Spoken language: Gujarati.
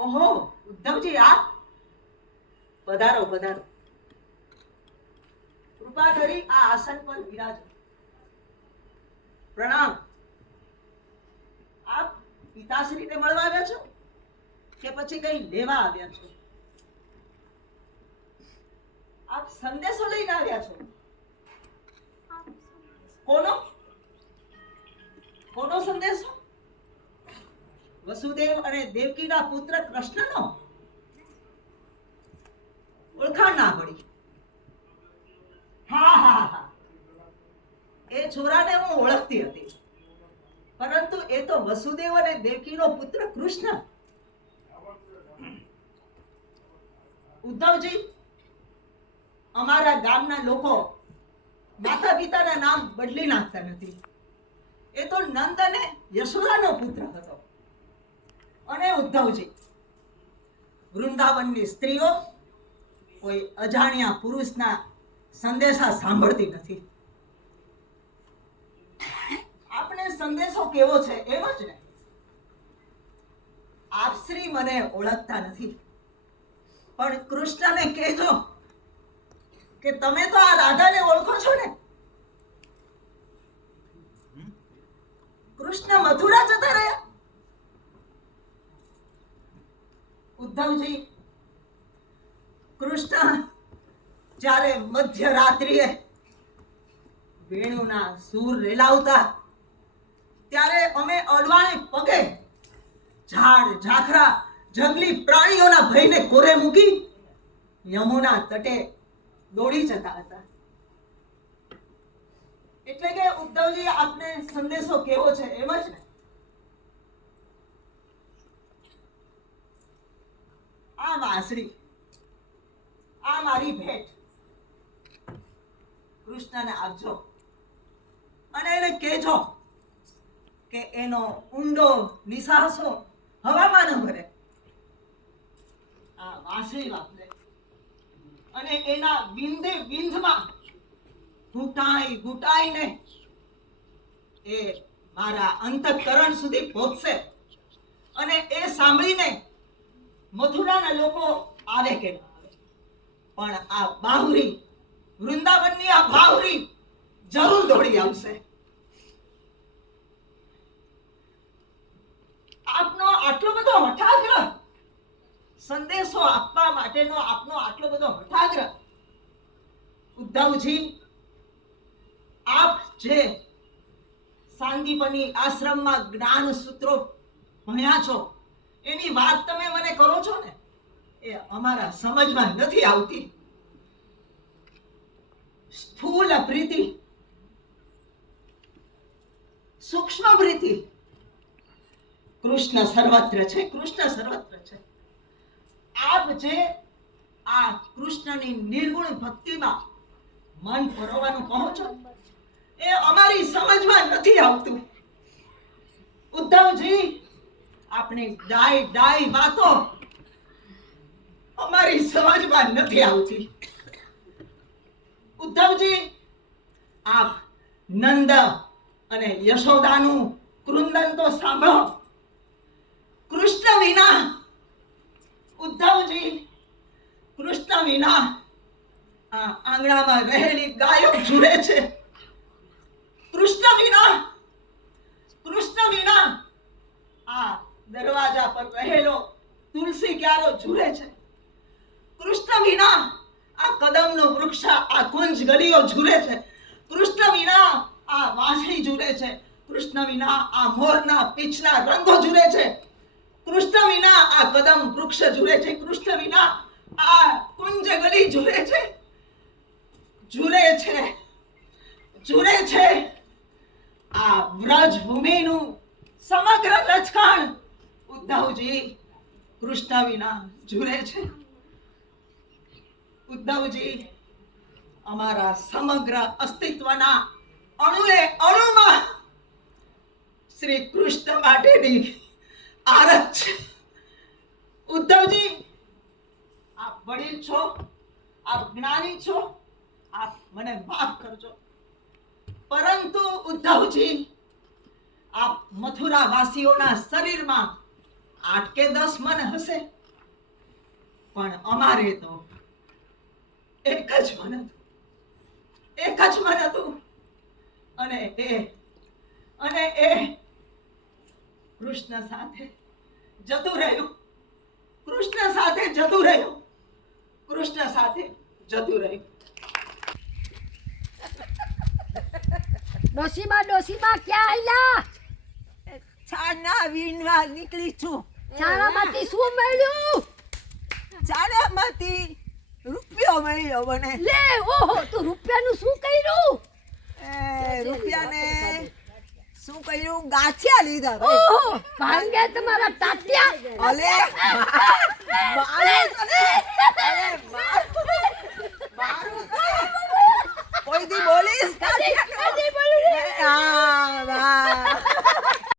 ઓહો ઉદ્ધવજી આપ પધારો પધારો. કૃપા કરી આ આસન પર બિરાજો. પ્રણામ. આપ પિતાશ્રીને મળવા આવ્યા છો કે પછી કઈ લેવા આવ્યા છો? આપ સંદેશો લઈને આવ્યા છો? કોનો? કોનો સંદેશો? વસુદેવ અને દેવકીના પુત્ર કૃષ્ણનો ઓળખાણ ના પડી હા હા હા. એ છોરાને હું ઓળખતી હતી. પરંતુ એ તો વસુદેવ અને દેવકીનો પુત્ર કૃષ્ણ. ઉદ્ધવજી, અમારા ગામના લોકો માતા પિતાના નામ બદલી નાખતા નથી. એ તો નંદ અને યશોદાનો પુત્ર હતો. અને ઉદ્ધવજી. વૃંદાવનની સ્ત્રીઓ કોઈ અજાણ્યા પુરુષના સંદેશા સાંભળતી નથી. આપણે સંદેશો કેવો છે એમ જ ને. આપ શ્રી મને ઓળખતા નથી. પણ કૃષ્ણને કહેજો કે તમે તો આ રાધાને ઓળખો છો ને કૃષ્ણ મથુરા જતા રહ્યા ઉદ્ધવજી કૃષ્ણ જ્યારે મધ્યરાત્રિએ વેણુના સૂર રેલાવતા, ત્યારે અમે અડવાણે પગે ઝાડ, ઝાખરા, જંગલી પ્રાણીઓના ભયને કોરે મૂકી યમુના તટે દોડી જતા હતા. એટલે કે ઉદ્ધવજી આપને સંદેશો કેવો છે એમ જ ને આ વાંસળી. આ મારી ભેટ. કૃષ્ણને આપજો. અને એને કહેજો કે એનો ઊંડો નિસાસો હવામાં ન ભરે. આ વાંસળી વાપરે. અને એના બિંદે બિંદમાં ઘૂંટાઈ ઘૂંટાઈને એ મારા અંતઃકરણ સુધી પહોંચશે. અને એ સાંભળીને મથુરાના લોકો આવે કે પણ આ બાહુરી વૃંદાવનની આ બાહુરી જરૂર દોડી આવશે. આપનો આટલો બધો હઠાગ્રહ સંદેશો આપવા માટેનો આપનો આટલો બધો હઠાગ્રહ ઉદ્ધવજી, આપ જે સાંદીપની આશ્રમમાં જ્ઞાન સૂત્રો ભણ્યા છો એની વાત તમે મને કરો છો ને, એ અમારા સમજમાં નથી આવતી. સ્થૂલ પ્રીતિ, સૂક્ષ્મ પ્રીતિ. કૃષ્ણ સર્વત્ર છે, કૃષ્ણ સર્વત્ર છે. આપ જે આ કૃષ્ણની નિર્ગુણ ભક્તિમાં મન પરોવાનું કહો છો, એ અમારી સમજમાં નથી આવતું. ઉદ્ધવજી આપણી ડાય ડાય વાતો અમારી સમજમાં નથી આવતી. ઉદ્ધવજી, આપ નંદ અને યશોદાનું કૃંદન તો સાંભળો. કૃષ્ણ વિના, ઉદ્ધવજી, કૃષ્ણ વિના આ આંગણામાં રહેલી ગાયો જુડે છે. કૃષ્ણ વિના કૃષ્ણ વિના દરવાજા પર રહેલો તુલસી ક્યારો ઝૂરે છે? કૃષ્ણ વિના આ કદમનો વૃક્ષ, આ કુંજ ગલીઓ ઝૂરે છે. કૃષ્ણ વિના આ વાંસળી ઝૂરે છે. કૃષ્ણ વિના આ મોરના પીછના રંગો ઝૂરે છે. કૃષ્ણ વિના આ કદમ વૃક્ષ ઝૂરે છે. કૃષ્ણ વિના આ કુંજ ગલી ઝૂરે છે. ઝૂરે છે. ઝૂરે છે. આ વ્રજ ભૂમિનું સમગ્ર રચકાણ ઉદ્ધવજી કૃષ્ણ વિના જુરે છે. ઉદ્ધવજી અમારા સમગ્ર અસ્તિત્વના અણુએ અણુમાં શ્રી કૃષ્ણ માટેની આરત છે. ઉદ્ધવજી, આપ વડીલ છો, આપ જ્ઞાની છો, આપ મને માફ કરજો. પરંતુ ઉદ્ધવજી, આપ મથુરા વાસીઓના શરીરમાં આઠ કે દસ મન હશે. પણ અમારે તો એક જ મન હતું. એક જ મન હતું. અને એ અને એ કૃષ્ણ સાથે જતું રહ્યું. કૃષ્ણ સાથે જતું રહ્યું. કૃષ્ણ સાથે જતું રહ્યું. ડોશીમાં ડોશીમાં ક્યાં આયલા? છાના વીણવા નીકળી છું. ચારામાંથી શું મળ્યું? ચારામાંથી રૂપિયો મળ્યો મને. લે ઓહો તું રૂપિયાનું શું કર્યું? એ રૂપિયાને શું કર્યું? ગાંઠિયા લીધા. ઓહો ભાંગે તમારા તાત્યા? અલે મારે